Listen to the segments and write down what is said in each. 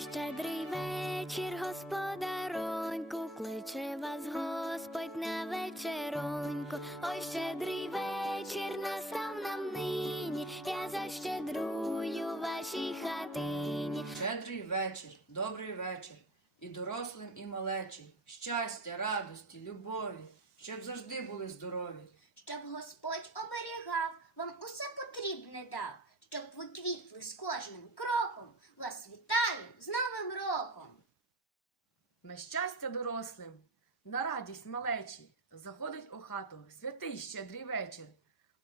Щедрий вечір, господароньку, кличе вас Господь на вечероньку. Ой, щедрий вечір настав нам нині, я защедрую вашій хатині. Щедрий вечір, добрий вечір, і дорослим, і малечі, щастя, радості, любові, щоб завжди були здорові. щоб Господь оберігав, вам усе потрібне дав, щоб ви квітли з кожним кроком. Вас вітаю з Новим роком! На щастя дорослим, на радість малечі, заходить у хату святий щедрий вечір.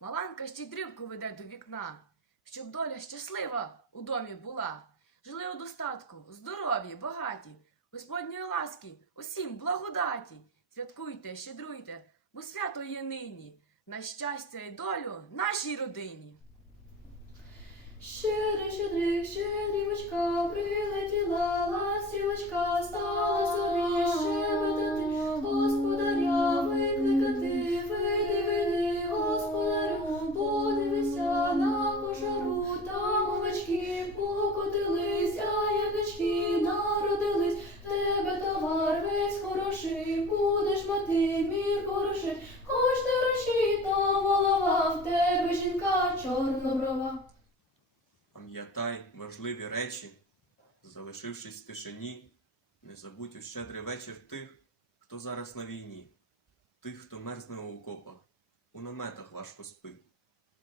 Маланка щедрівку веде до вікна, щоб доля щаслива у домі була. Жили у достатку, здорові, багаті, Господньої ласки, усім благодаті. Святкуйте, щедруйте, бо свято є нині, на щастя і долю нашій родині. Щедрий, щедрик, щедрівочка, прилетіла ластівочка, стала собі щебетати, господаря викликати, вийди, вийди, господарю, подивися на кошару, там овечки покотились, а ягнички народились, в тебе товар весь хороший, будеш мати мір хороший, хоч не ручі, то голова, в тебе жінка чорноброва. Пам'ятай важливі речі, залишившись в тишині, не забудь у щедрий вечір тих, хто зараз на війні, тих, хто мерзне у окопах, у наметах важко спить,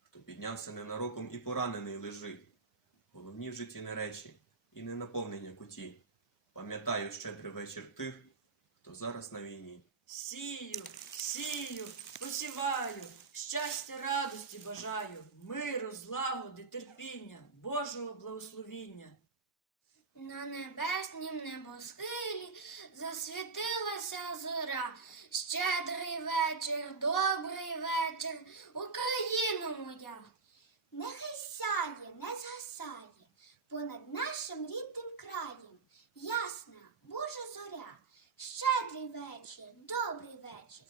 хто піднявся ненароком і поранений лежить. Головні в житті не речі і не наповнення куті. Пам'ятаю щедрий вечір тих, хто зараз на війні. Сію, сію, посіваю, щастя, радості бажаю, миру, злагоди, терпіння, Божого благословіння. На небеснім небосхилі засвітилася зоря. Щедрий вечір, добрий вечір, Україно моя. Нехай сяє, не згасає понад нашим рідним краєм. Ясна Божа зоря, щедрий вечір, добрий вечір,